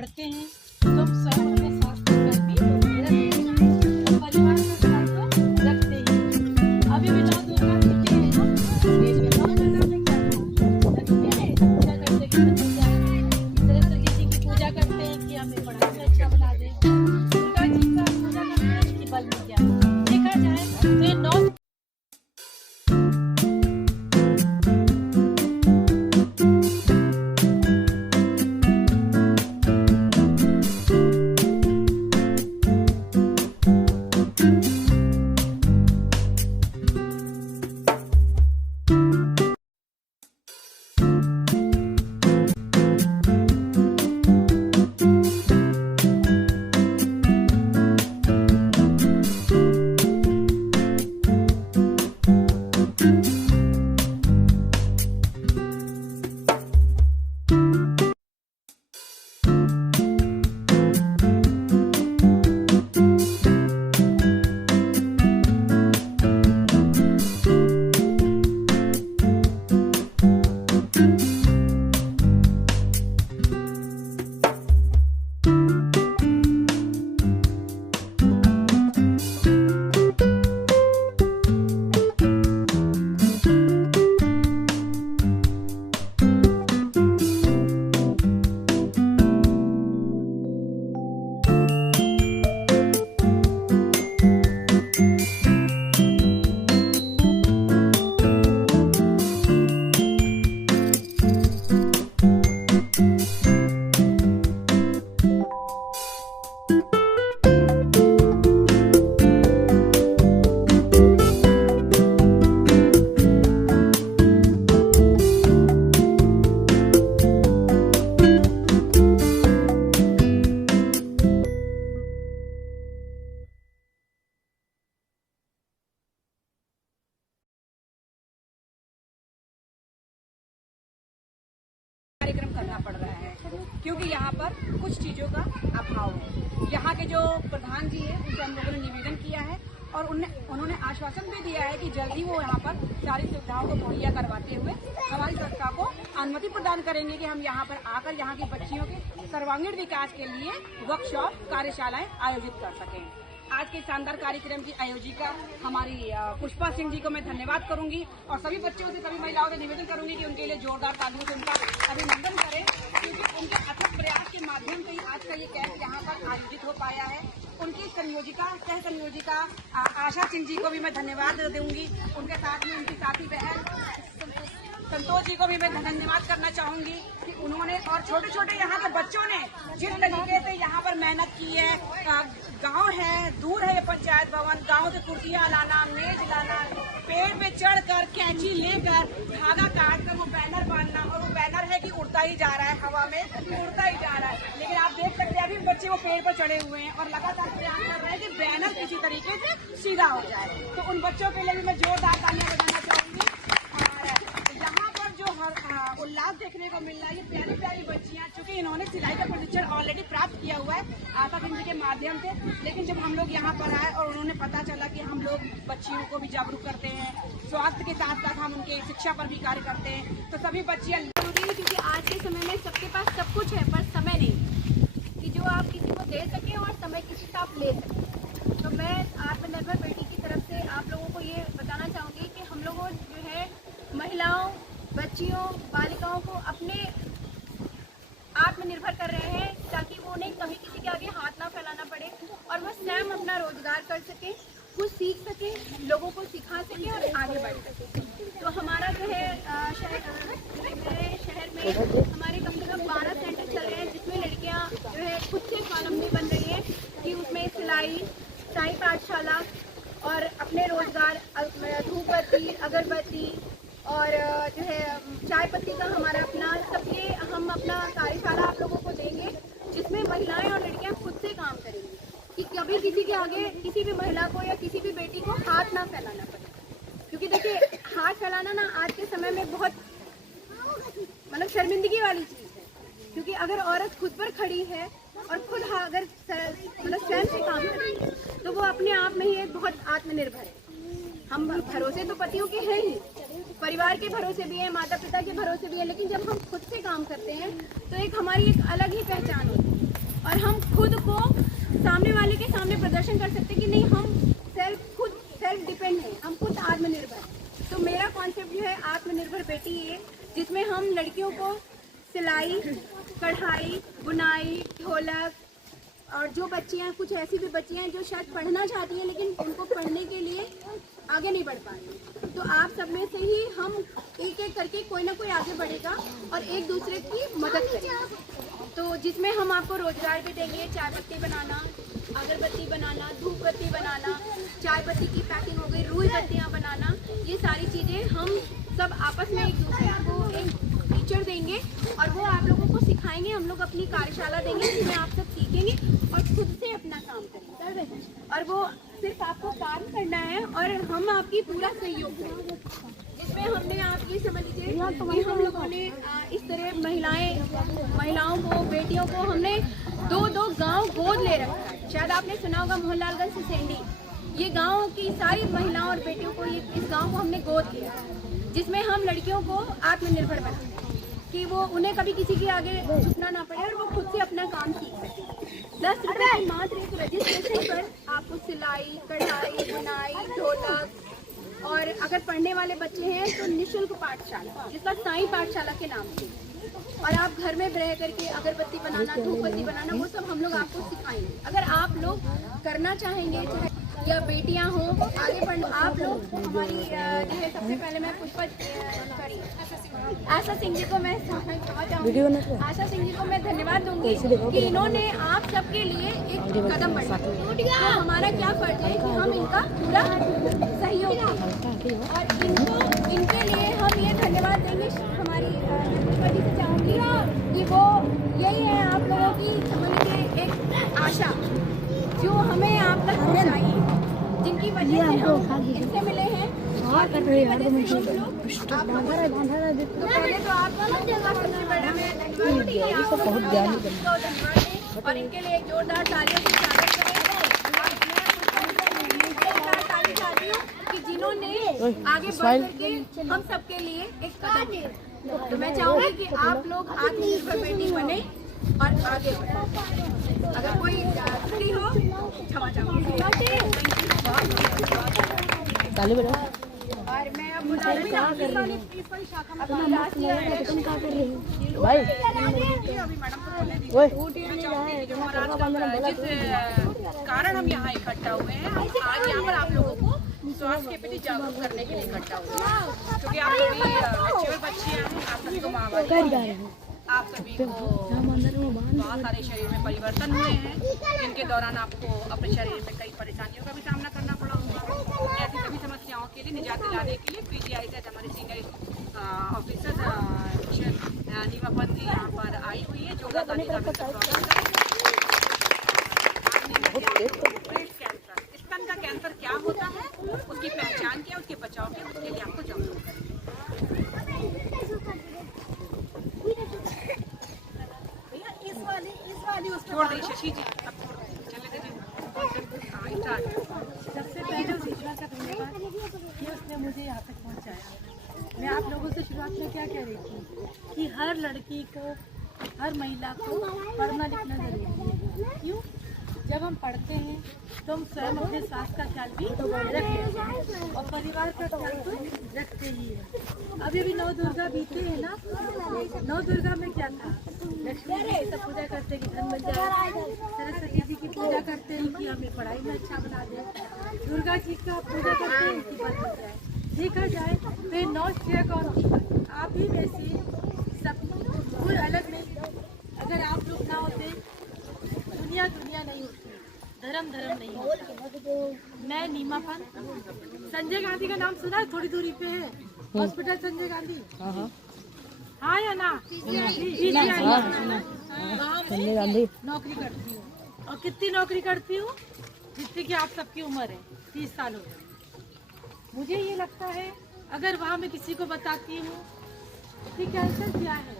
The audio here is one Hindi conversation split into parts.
पढ़ते हैं तो हम स्वयं अपने स्वास्थ्य पर भी मेरा परिवार का ख्याल तो रखते हैं। अभी भी 9 दुर्गा छुट्टी है ना, देश में 9 दुर्गा में क्या था, रखते हैं पूजा करते हैं, इस तरह से किसी की पूजा करते हैं कि हमें पढ़ाई में अच्छा बना दे। दुर्गा जी का पूजा करते हैं कि बल में क्या देखा जाए तो ये 9 कार्यक्रम करना पड़ रहा है क्योंकि यहाँ पर कुछ चीज़ों का अभाव है। यहाँ के जो प्रधान जी हैं उनसे हम लोगों ने निवेदन किया है और उन्होंने आश्वासन भी दिया है कि जल्दी वो यहाँ पर सारी सुविधाओं को मुहैया करवाते हुए हमारी संस्था को अनुमति प्रदान करेंगे कि हम यहाँ पर आकर यहाँ की बच्चियों के सर्वांगीण विकास के लिए वर्कशॉप कार्यशालाएं आयोजित कर सकें। आज के शानदार कार्यक्रम की आयोजिका हमारी पुष्पा सिंह जी को मैं धन्यवाद करूंगी और सभी बच्चों से सभी महिलाओं से निवेदन करूंगी कि उनके लिए जोरदार तालियों से उनका अभिनंदन करें क्योंकि उनके अथक प्रयास के माध्यम से ही आज का ये कैंप यहाँ पर आयोजित हो पाया है। उनकी सह संयोजिका आशा सिंह जी को भी मैं धन्यवाद दूंगी। उनके साथ में उनकी साथी बहन संतोष जी को भी मैं धन्यवाद करना चाहूंगी कि उन्होंने और छोटे छोटे यहाँ के बच्चों ने जिस तरीके से यहाँ पर मेहनत की है। गांव है, दूर है पंचायत भवन, गांव से कुर्तियां लाना, मेज लाना, पेड़ पे चढ़कर कैंची लेकर धागा काट कर वो बैनर बांधना और वो बैनर है कि उड़ता ही जा रहा है, हवा में उड़ता ही जा रहा है। लेकिन आप देख सकते हैं अभी बच्चे वो पेड़ पर चढ़े हुए हैं और लगातार प्रयास कर रहे हैं कि बैनर किसी तरीके से सीधा हो जाए। तो उन बच्चों के लिए भी मैं जोरदार तालियां बजाना चाहूंगी। यहाँ पर जो उल्लास देखने को मिल रहा है, ये प्यारी प्यारी बच्चियाँ, चूंकि इन्होंने सिलाई का प्रशिक्षण ऑलरेडी प्राप्त किया हुआ है आशा सिंह जी के माध्यम से, लेकिन जब हम लोग यहाँ पर आए और उन्होंने पता चला कि हम लोग बच्चियों को भी जागरूक करते हैं, स्वास्थ्य के साथ साथ हम उनके शिक्षा पर भी कार्य करते हैं, तो सभी बच्चियाँ जरूरी है क्योंकि आज के समय में सबके पास सब कुछ है पर समय नहीं कि जो आप किसी को दे सकें और समय किसी से आप ले सकें। तो मैं आत्मनिर्भर बेटी की तरफ से आप लोगों को ये बताना चाहूँगी कि हम लोगों जो है महिलाओं, बच्चियों, बालिकाओं को अपने आत्मनिर्भर कर रहे हैं ताकि वो उन्हें कभी किसी के आगे हाथ ना फैलाना पड़े और वह स्वयं अपना रोजगार कर सके, कुछ सीख सके, लोगों को सिखा सके और आगे बढ़ सके। तो हमारा जो है मेरे शहर में हमारे कम से कम 12 सेंटर चल रहे हैं जिसमें लड़कियां जो है खुद से स्वावलंबी बन रही हैं कि उसमें सिलाई, साई पाठशाला और अपने रोजगार धूपबत्ती, अगरबत्ती और जो है चाय पत्ती का हमारा अपना सबके हम अपना कार्यशाला आप लोगों को देंगे जिसमें महिलाएं और लड़कियां खुद से काम करेंगी कि कभी किसी के आगे किसी भी महिला को या किसी भी बेटी को हाथ ना फैलाना पड़े। क्योंकि देखिए हाथ फैलाना ना आज के समय में बहुत मतलब शर्मिंदगी वाली चीज़ है, क्योंकि अगर औरत खुद पर खड़ी है और खुद अगर मतलब स्वयं से काम कर रही है तो वो अपने आप में ही बहुत आत्मनिर्भर है। हम भरोसे तो पतियों के हैं ही, परिवार के भरोसे भी हैं, माता पिता के भरोसे भी हैं, लेकिन जब हम खुद से काम करते हैं तो एक हमारी एक अलग ही पहचान होती है। और हम खुद को सामने वाले के सामने प्रदर्शन कर सकते हैं कि नहीं, हम सेल्फ डिपेंड हैं, हम खुद आत्मनिर्भर। तो मेरा कॉन्सेप्ट जो है आत्मनिर्भर बेटी ये, जिसमें हम लड़कियों को सिलाई, कढ़ाई, बुनाई, ढोलक, और जो बच्चियां, कुछ ऐसी भी बच्चियां हैं जो शायद पढ़ना चाहती हैं लेकिन उनको पढ़ने के लिए आगे नहीं बढ़ पा रही, तो आप सब में से ही हम एक एक करके कोई ना कोई आगे बढ़ेगा और एक दूसरे की मदद करेंगे। तो जिसमें हम आपको रोजगार भी देंगे, चाय पत्ती बनाना, अगरबत्ती बनाना, धूप बत्ती बनाना, चाय पत्ती की पैकिंग हो गई, रुई बत्तियाँ बनाना, ये सारी चीज़ें हम सब आपस में एक दूसरे को एक टीचर देंगे और वो आप लोगों को सिखाएंगे। हम लोग अपनी कार्यशाला देंगे जिसमें आप सब सीखेंगे और खुद से अपना काम करेंगे, और वो सिर्फ आपको काम करना है और हम आपकी पूरा सहयोग करेंगे। जिसमें हमने आप ये समझ लीजिए कि हम लोगों ने इस तरह महिलाओं को, बेटियों को हमने दो गांव गोद ले रखा है। शायद आपने सुना होगा मोहनलालगंज से सेंडी, ये गांव की सारी महिलाओं और बेटियों को, ये इस गांव को हमने गोद लिया, जिसमें हम लड़कियों को आत्मनिर्भर बनाएं कि वो उन्हें कभी किसी के आगे झुकना ना पड़े और वो खुद से अपना काम सीख सकें। 10 रुपये की मात्र एक रजिस्ट्रेशन पर आपको सिलाई, कढ़ाई, बुनाई, ढोलक, और अगर पढ़ने वाले बच्चे हैं तो निःशुल्क पाठशाला, जिसका साईं पाठशाला के नाम से, और आप घर में रह करके अगरबत्ती बनाना, धूप बत्ती बनाना, वो सब हम लोग आपको सिखाएंगे। अगर आप लोग करना चाहेंगे, चाहे या बेटियां हो, आगे बढ़, आप लोग हमारी जो है, सबसे पहले मैं पुष्पा आशा सिंह जी को मैं आशा सिंह जी को मैं धन्यवाद दूंगी कि इन्होंने आप सबके लिए एक कदम बढ़ाया। तो हमारा क्या फर्ज है कि हम इनका पूरा सहयोग दें और इनके लिए हम ये धन्यवाद देंगे। हमारी पुष्पा जी से चाहूँगी कि वो यही है आप लोगों की समझ लीजिए एक आशा जो हमें आप तक पहुँचाई, जिनकी वजह से हम इनसे मिले हैं और इनकी वजह से हम लोग आप तो पहले तो आपका सबसे बड़ा मैं धन्यवाद दें और इनके लिए जोरदार तालियों से स्वागत करें कि जिन्होंने आगे बढ़ करके हम सबके लिए एक कदम लिया। तो मैं चाहूँगी कि आप लोग आत्मनिर्भर बेटी बने और आगे बढ़े। अगर कोई त्रुटि हो क्षमा चाहूँगी। और मैं अब कारण हम यहाँ इकट्ठा हुए हैं, आज यहाँ पर आप लोगों को स्वास्थ्य के प्रति जागरूक करने के लिए इकट्ठा हुए हैं, क्योंकि आप सभी बच्चे और बच्चियाँ हैं, आप सभी को महामारी, आप सभी को बहुत सारे शरीर में परिवर्तन हुए हैं, जिनके दौरान आपको अपने शरीर में कई परेशानियों का भी सामना करना पड़ा होगा। ऐसी सभी समस्याओं के लिए निजात दिलाने के लिए पीजीआई से हमारे सीनियर ऑफिसर नीमा पंथी यहाँ पर आई हुई है, जो कैंसर, स्तन का कैंसर क्या होता है, उसकी पहचान क्या, उसके बचाव क्या, उसके लिए आपको जागरूक करें। छोड़ दी शशि जी, चले दीजिए। सबसे पहले शीतला का धन्यवाद कि उसने मुझे यहाँ तक पहुँचाया। मैं आप लोगों से शुरुआत में क्या कह रही थी कि हर लड़की को, हर महिला को पढ़ना लिखना जरूरी है। क्यों? जब हम पढ़ते हैं तो हम स्वयं अपने स्वास्थ्य का ख्याल भी रखते हैं और परिवार का ख्याल तो रखते ही हैं। अभी भी 9 दुर्गा बीते हैं ना, 9 दुर्गा में क्या था? लक्ष्मी जी सब पूजा करते हैं कि धन बन जाए, सरस्वती जी की पूजा करते हैं कि हमें पढ़ाई में अच्छा बना दे, दुर्गा जी का पूजा करते हैं कि बन जाए। देखा जाए तो 9 शेख और आप ही में से सब कोई अलग नहीं। अगर आप लोग ना होते दुनिया नहीं होती, धर्म नहीं होता। मैं नीमा पंथ, संजय गांधी का नाम सुना है? थोड़ी दूरी पे है हॉस्पिटल संजय गांधी, हाँ या ना? संजय गांधी नौकरी करती हूँ, और कितनी नौकरी करती हूँ? जितनी कि आप सबकी उम्र है, 30 साल हो गए। मुझे ये लगता है अगर वहाँ मैं किसी को बताती हूँ कि कैंसर क्या है,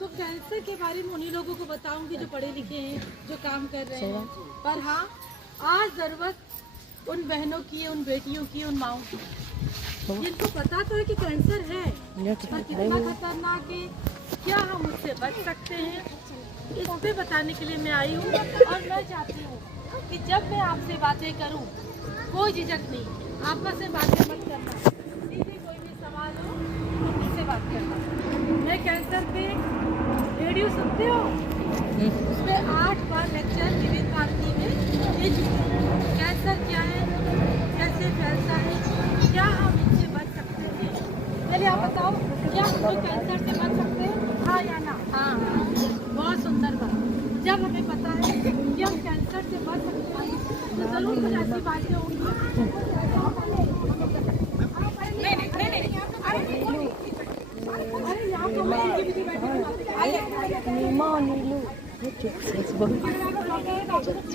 तो कैंसर के बारे में उन्हीं लोगों को बताऊंगी जो पढ़े लिखे हैं, जो काम कर रहे हैं। पर हाँ, आज जरूरत उन बहनों की, उन बेटियों की, उन माओं की, जिनको पता तो है कि कैंसर है, पर कितना खतरनाक है, क्या हम उससे बच सकते हैं, इस पे बताने के लिए मैं आई हूँ। और मैं चाहती हूँ कि जब मैं आपसे बातें करूँ, कोई झिझक नहीं, आपस में बातें मत करना, सीधे कोई भी सवाल हो तो मुझसे बात करना। मैं कैंसर पे रेडियो सुनते हो, उसमें 8 बार लेक्चर विविध भारती में दे चुकी हूँ। कैंसर क्या है, कैसे फैलता है, क्या हम इससे बच सकते हैं। पहले आप बताओ, क्या हम लोग कैंसर से बच सकते हैं, हाँ या ना? हाँ। बहुत सुंदर बात। जब हमें पता है कि हम कैंसर से बच सकते हैं तो जरूर कुछ ऐसी बातें होंगी। अरे यहाँ तो मैं एक्टिविटी बैठी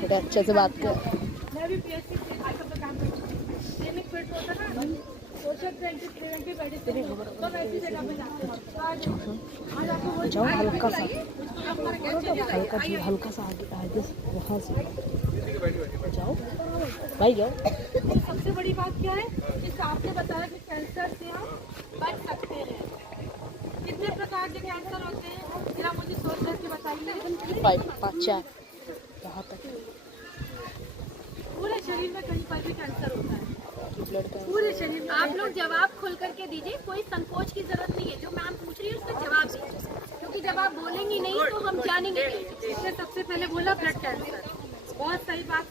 थोड़ा अच्छे से बात कर। मैं भी पीएचडी काम करती हूँ। क्लिनिक फिट होता है ना, सोशल प्रिवेंटिव मेडिसिन, तो मैं ऐसी जगह पे जाती हूँ। आज आपको जाओ हल्का सा आगे वहाँ से जाओ भाई जाओ। तो सबसे बड़ी बात क्या है कि आपने बताया कि कैंसर से हम बच सकते हैं। कितने प्रकार के कैंसर होते हैं, जरा मुझे सोच करके बताइए। 5 4 यहाँ तक पूरे शरीर में कहीं पर भी कैंसर होता है, ब्लड का। पूरे शरीर में। आप लोग जवाब खुल करके दीजिए, कोई संकोच की जरूरत नहीं है। जो मैम पूछ रही है उसका जवाब दीजिए, क्योंकि जब आप बोलेंगी नहीं तो हम जानेंगे नहीं। इसने सबसे पहले बोला ब्लड कैंसर, बहुत सही बात।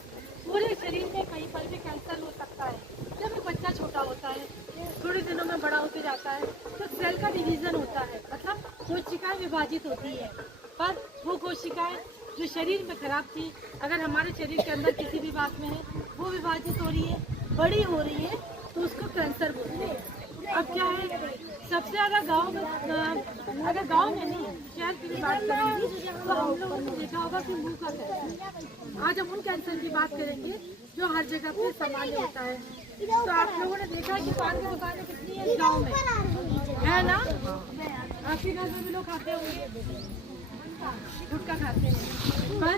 पूरे शरीर में कहीं पर भी कैंसर हो सकता है। जब एक बच्चा छोटा होता है, थोड़े दिनों में बड़ा होते जाता है, तो सेल का डिवीजन होता है, मतलब कोशिकाएं विभाजित होती है। पर वो कोशिकाएं जो शरीर में खराब थी, अगर हमारे शरीर के अंदर किसी भी बात में है, वो विभाजित हो रही है, बड़ी हो रही है, तो उसको कैंसर बोलते हैं। अब क्या है, सबसे ज़्यादा गांव में, अगर गांव में नहीं शहर की भी बात करेंगे तो हम लोगों ने देखा होगा कि मुंह का कैंसर। आज हम उन कैंसर की बात करेंगे जो हर जगह पे सामान्य होता है। तो आप लोगों ने देखा कि पान की दुकानें कितनी है गाँव में, है ना? आपके घर में भी लोग खाते होंगे, गुटखा खाते हैं। पर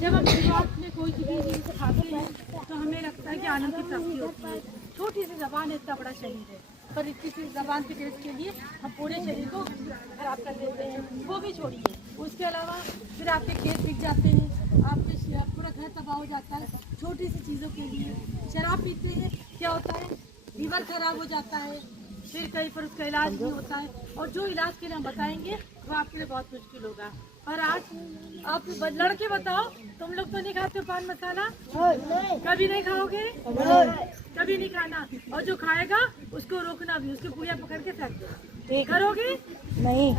जब हम शुरुआत में कोई भी चीज़ खाते हैं तो हमें लगता है कि आनंद की प्राप्ति होती है। छोटी सी जबान है, इतना बड़ा शरीर है, पर इतनी सी जबान के टेस्ट के लिए हम पूरे शरीर को खराब कर देते हैं। वो भी छोड़िए, उसके अलावा फिर आपके खेत बिक जाते हैं, आपके पूरा घर तबाह हो जाता है छोटी सी चीज़ों के लिए। शराब पीते हैं, क्या होता है, लीवर खराब हो जाता है, फिर कहीं पर उसका इलाज नहीं होता है, और जो इलाज के लिए हम बताएंगे वो आपके लिए बहुत मुश्किल होगा। और आज आप लड़के बताओ, तुम लोग तो नहीं खाते हो पान मसाला, कभी नहीं खाओगे, कभी नहीं खाना, और जो खाएगा उसको रोकना भी, उसकी पुड़िया पकड़ के फेंक दो, करोगे नहीं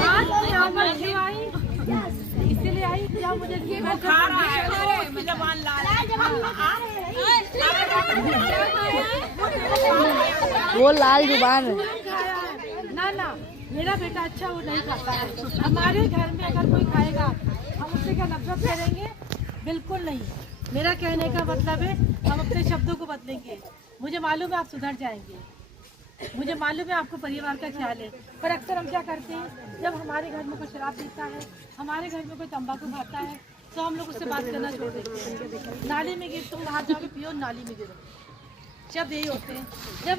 आज मैं यहाँ पर क्यों आई, इसलिए आई कि आप मुझे खा रहा है वो लाल जुबान है। ना ना, मेरा बेटा अच्छा वो नहीं खाता है। हमारे घर में अगर कोई खाएगा हम उससे क्या नफरत करेंगे? बिल्कुल नहीं। मेरा कहने का मतलब है हम अपने शब्दों को बदलेंगे। मुझे मालूम है आप सुधर जाएंगे, मुझे मालूम है आपको परिवार का ख्याल है, पर अक्सर हम क्या करते हैं, जब हमारे घर में कोई शराब पीता है, हमारे घर में कोई तंबाकू खाता है, तो हम लोग उससे बात करना छोड़ देते हैं। नाली में गिर, तुम बाहर जाके पियो, नाली में गिरो, शब्द यही होते हैं। जब